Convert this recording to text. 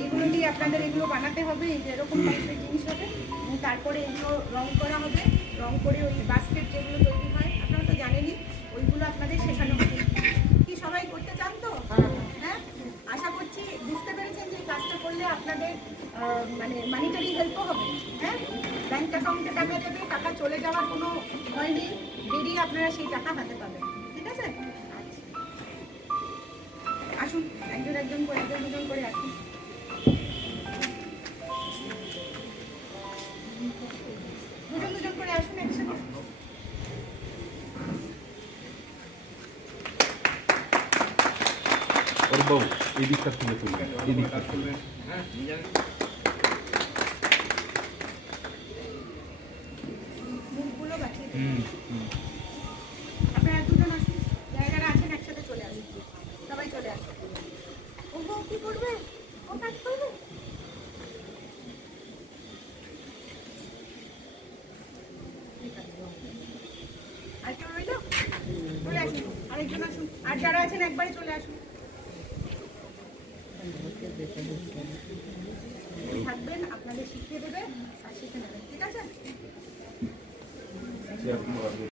এইগুলো দিয়ে আপনাদের এগুলো বানাতে হবে, এই যে এরকম টাইপের জিনিস হবে, এবং তারপরে এগুলো রং করা হবে। রং করে ওই বাস্কেট যেগুলো তৈরি হয় আপনারা তো জানেনই, ওইগুলো আপনাদের শেখানো হবে। কি সবাই করতে চান তো? হ্যাঁ, আশা করছি বুঝতে পেরেছেন যে এই কাজটা করলে আপনাদের মানে মানিটারি হেল্পও হবে। হ্যাঁ, ব্যাংক অ্যাকাউন্টে টাকা দেবে, টাকা চলে যাওয়ার কোনো ভয় নেই, বেরিয়ে আপনারা সেই টাকা হাতে পাবেন। ঠিক আছে? আচ্ছা, আসুন একজন একজন করে, একজন দুজন করে আসুন। দুজন দুজন করে আসুন একসাথে। ওর বাবু এই দিকটা তুলে তুলবেন, এই দিকটা তুলবেন। মুখগুলো বাঁচিয়ে দিন। আপনারা দুজন আসুন, জায়গাটা আছেন একসাথে চলে আসুন, সবাই চলে আসুন। ও বউ কি করবে? ও কাজ করবে? আর কেউ রইল? চলে আসুন, আরেকজন আসুন, আর যারা আছেন একবারে চলে আসুন। থাকবেন, আপনাদের শিখিয়ে দেবে আর শিখে নেবেন। ঠিক আছে?